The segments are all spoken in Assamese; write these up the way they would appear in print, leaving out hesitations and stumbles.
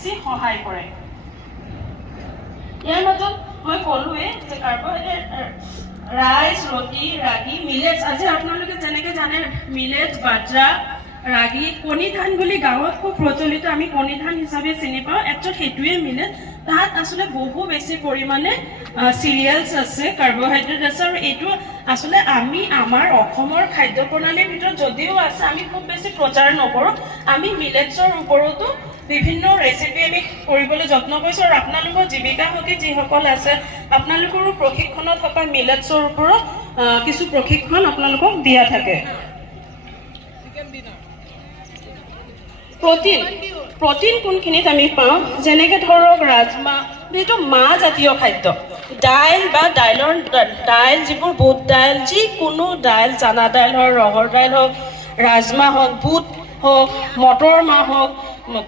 বেছি সহায় কৰে ইয়াৰ মাজত মই ক'লোৱে যে কাৰ্বহাইড্ৰেট ৰাইচ ৰুটি ৰাগি মিলেটছ আজি আপোনালোকে যেনেকৈ জানে মিলেটছ বাজৰা ৰাগি কণী ধান বুলি গাঁৱত খুব প্ৰচলিত আমি কণী ধান হিচাপে চিনি পাওঁ একচুৱেলি সেইটোৱে মিলে তাত আচলতে বহু বেছি পৰিমাণে চিৰিয়েলছ আছে কাৰ্বহাইড্ৰেট আছে আৰু এইটো আচলতে আমি আমাৰ অসমৰ খাদ্য প্ৰণালীৰ ভিতৰত যদিও আছে আমি খুব বেছি প্ৰচাৰ নকৰোঁ আমি মিলেটছৰ ওপৰতো বিভিন্ন ৰেচিপি আমি কৰিবলৈ যত্ন কৰিছোঁ আৰু আপোনালোকৰ জীৱিকা সখী যিসকল আছে আপোনালোকৰো প্ৰশিক্ষণত থকা মিলেটছৰ ওপৰত কিছু প্ৰশিক্ষণ আপোনালোকক দিয়া থাকে প্ৰটিন কোনখিনিত আমি পাওঁ যেনেকৈ ধৰক ৰাজমাহ এইটো মাহ জাতীয় খাদ্য দাইল বা দাইল যিবোৰ বুট দাইল যিকোনো দাইল চানা দাইল হওক ৰহৰ দাইল হওক ৰাজমাহ হওক বুট হওক মটৰ মাহ হওক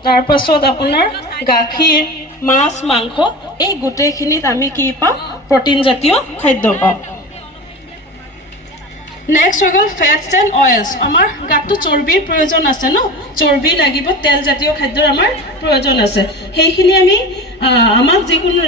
তাৰপাছত আপোনাৰ গাখীৰ মাছ মাংস এই গোটেইখিনিত আমি কি পাওঁ প্ৰটিন জাতীয় খাদ্য পাওঁ নেক্সট হৈ গ'ল ফেটছ এণ্ড অইলছ আমাৰ গাতটো চৰ্বিৰ প্ৰয়োজন আছে ন চৰ্বি লাগিব তেল জাতীয় খাদ্যৰ আমাৰ প্ৰয়োজন আছে সেইখিনি আমি আমাক যিকোনো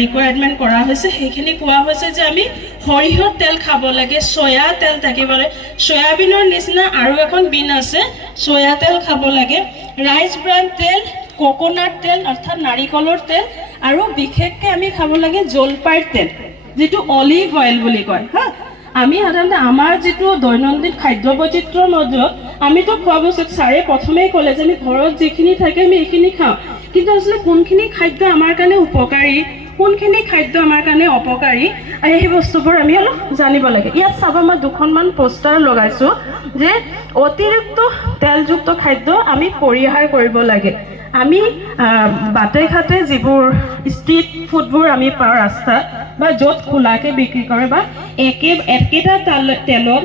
ৰিকুৱাৰমেণ্ট কৰা হৈছে সেইখিনি কোৱা হৈছে যে আমি সৰিয়হৰ তেল খাব লাগে চয়া তেল থাকিব লাগে চয়াবিনৰ নিচিনা আৰু এখন বিন আছে চয়া তেল খাব লাগে ৰাইচ ব্ৰান তেল কোকোনাট তেল অৰ্থাৎ নাৰিকলৰ তেল আৰু বিশেষকৈ আমি খাব লাগে জলপাইৰ তেল যিটো অলিভ অইল বুলি কয় হা আমি সাধাৰণতে আমাৰ যিটো দৈনন্দিন খাদ্য বৈচিত্ৰ্যৰ মাজত আমিতো খোৱা বস্তু ছাৰে প্ৰথমেই ক'লে যে আমি ঘৰত যিখিনি থাকে আমি এইখিনি খাওঁ কিন্তু আচলতে কোনখিনি খাদ্য আমাৰ কাৰণে উপকাৰী কোনখিনি খাদ্য আমাৰ কাৰণে অপকাৰী আৰু সেই বস্তুবোৰ আমি অলপ জানিব লাগে ইয়াত চাব মই দুখনমান পোষ্টাৰ লগাইছোঁ যে অতিৰিক্ত তেলযুক্ত খাদ্য আমি পৰিহাৰ কৰিব লাগে আমি বাটে ঘাটে যিবোৰ ষ্ট্ৰীট ফুডবোৰ আমি পাওঁ ৰাস্তাত বা য'ত খোলাকৈ বিক্ৰী কৰে বা একেটা তেলত